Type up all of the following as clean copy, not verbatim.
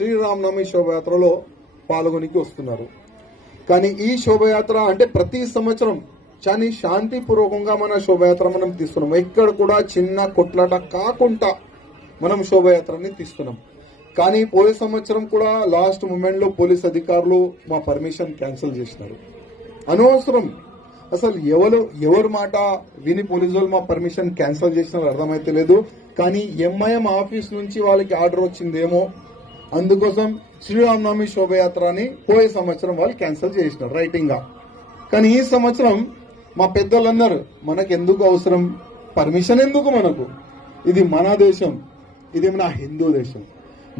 శ్రీరామనవమి శోభయాత్రలో పాల్గొనికి వస్తున్నారు. కానీ ఈ శోభయాత్ర అంటే ప్రతి సంవత్సరం చాలా శాంతిపూర్వకంగా మన శోభయాత్ర మనం తీస్తున్నాం. ఎక్కడ కూడా చిన్న కొట్లాట కాకుండా మనం శోభయాత్రని తీస్తున్నాం. కానీ పోయే సంవత్సరం కూడా లాస్ట్ మూమెంట్ లో పోలీస్ అధికారులు మా పర్మిషన్ క్యాన్సిల్ చేసినారు. అనవసరం అసలు ఎవరు మాట విని పోలీసు వాళ్ళు మా పర్మిషన్ క్యాన్సిల్ చేసినారు అర్థమైతే లేదు. కానీ ఎంఐఎం ఆఫీస్ నుంచి వాళ్ళకి ఆర్డర్ వచ్చిందేమో, అందుకోసం శ్రీరామనవమి శోభయాత్రని పోయే సంవత్సరం వాళ్ళు క్యాన్సిల్ చేసినారు రైటింగ్ గా. కానీ ఈ సంవత్సరం మా పెద్దలు అన్నారు, మనకు ఎందుకు అవసరం పర్మిషన్, ఎందుకు మనకు, ఇది మన దేశం, ఇది మన హిందూ దేశం.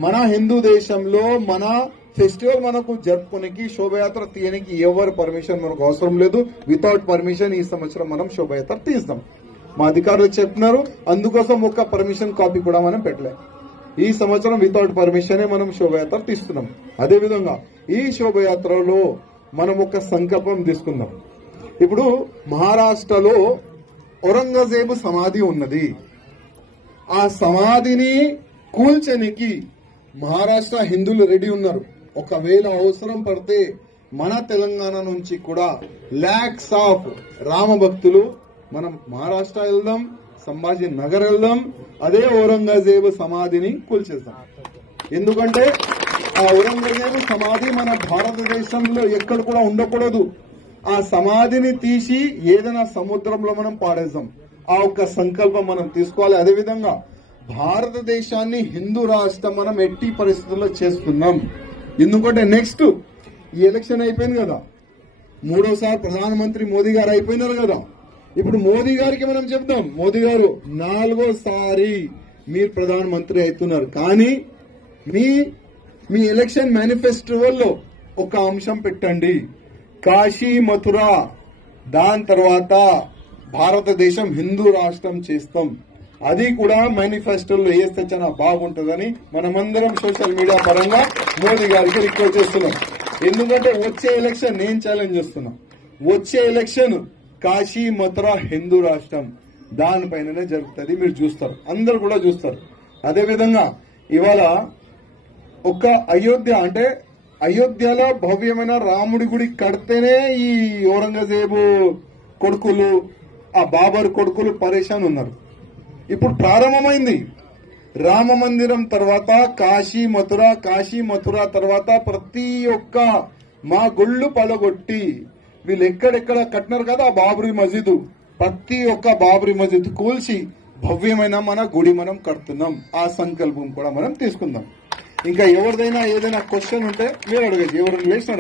మన హిందూ దేశంలో మన ఫెస్టివల్ మనకు జరుపుకోనికి శోభయాత్ర తీయనికి ఎవరు పర్మిషన్ మనకు అవసరం లేదు. వితౌట్ పర్మిషన్ ఈ సంవత్సరం మనం శోభయాత్ర తీస్తాం. మా అధికారులు చెప్తున్నారు, అందుకోసం ఒక్క పర్మిషన్ కాపీ కూడా మనం పెట్టలే. ఈ సంవత్సరం వితౌట్ పర్మిషనే మనం శోభయాత్ర తీస్తున్నాం. అదేవిధంగా ఈ శోభయాత్రలో మనం ఒక సంకల్పం తీసుకుందాం. ఇప్పుడు మహారాష్ట్రలో ఔరంగజేబు సమాధి ఉన్నది. ఆ సమాధిని కూల్చనికి మహారాష్ట్ర హిందువులు రెడీ ఉన్నారు. ఒకవేళ అవసరం పడితే మన తెలంగాణ నుంచి కూడా లాక్స్ ఆఫ్ రామ భక్తులు మనం మహారాష్ట్ర వెళ్దాం, సంభాజీ నగర్ వెళ్దాం, అదే ఔరంగజేబు సమాధిని కూల్చేద్దాం. ఎందుకంటే ఆ ఔరంగజేబు సమాధి మన భారతదేశంలో ఎక్కడ కూడా ఉండకూడదు. ఆ సమాధిని తీసి ఏదైనా సముద్రంలో మనం పాడేద్దాం. ఆ ఒక్క సంకల్పం మనం తీసుకోవాలి. అదేవిధంగా భారతదేశాన్ని హిందూ రాష్ట్రం మనం ఎట్టి పరిస్థితుల్లో చేస్తున్నాం. ఎందుకంటే నెక్స్ట్ ఈ ఎలక్షన్ అయిపోయింది కదా, మూడోసారి ప్రధానమంత్రి మోదీ గారు అయిపోయినారు కదా. ఇప్పుడు మోదీ గారికి మనం చెప్తాం, మోదీ గారు 4వ సారి మీరు ప్రధానమంత్రి అవుతున్నారు. కానీ మీ ఎలక్షన్ మేనిఫెస్టోలో ఒక అంశం పెట్టండి, కాశీ మథుర, దాని తర్వాత భారతదేశం హిందూ రాష్ట్రం చేస్తాం. అది కూడా మేనిఫెస్టోలో వేస్తే చాలా బాగుంటుందని మనమందరం సోషల్ మీడియా పరంగా మోదీ గారికి రిక్వెస్ట్ చేస్తున్నాం. ఎందుకంటే వచ్చే ఎలక్షన్ నేను ఛాలెంజ్ చేస్తున్నా, వచ్చే ఎలక్షన్ కాశీ మథుర హిందూ రాష్ట్రం దానిపైననే జరుగుతుంది. మీరు చూస్తారు, అందరు కూడా చూస్తారు. అదేవిధంగా ఇవాళ ఒక అయోధ్య అంటే అయోధ్యలో భవ్యమైన రాముడి గుడి కడితేనే ఈ ఔరంగజేబు కొడుకులు, ఆ బాబర్ కొడుకులు పరేషాన్ ఉన్నారు. ఇప్పుడు ప్రారంభమైంది రామ మందిరం తర్వాత కాశీ మథుర తర్వాత ప్రతి ఒక్క మా గుళ్ళు పలగొట్టి వీళ్ళు ఎక్కడెక్కడ కట్టినారు కదా ఆ బాబరీ మసీదు, ప్రతి ఒక్క బాబరీ మసీదు కూల్చి భవ్యమైన మన గుడి మనం కడుతున్నాం. ఆ సంకల్పం కూడా మనం తీసుకుందాం. ఇంకా ఎవరిదైనా ఏదైనా క్వశ్చన్ ఉంటే మీరు అడగచ్చు, ఎవరు లేచిన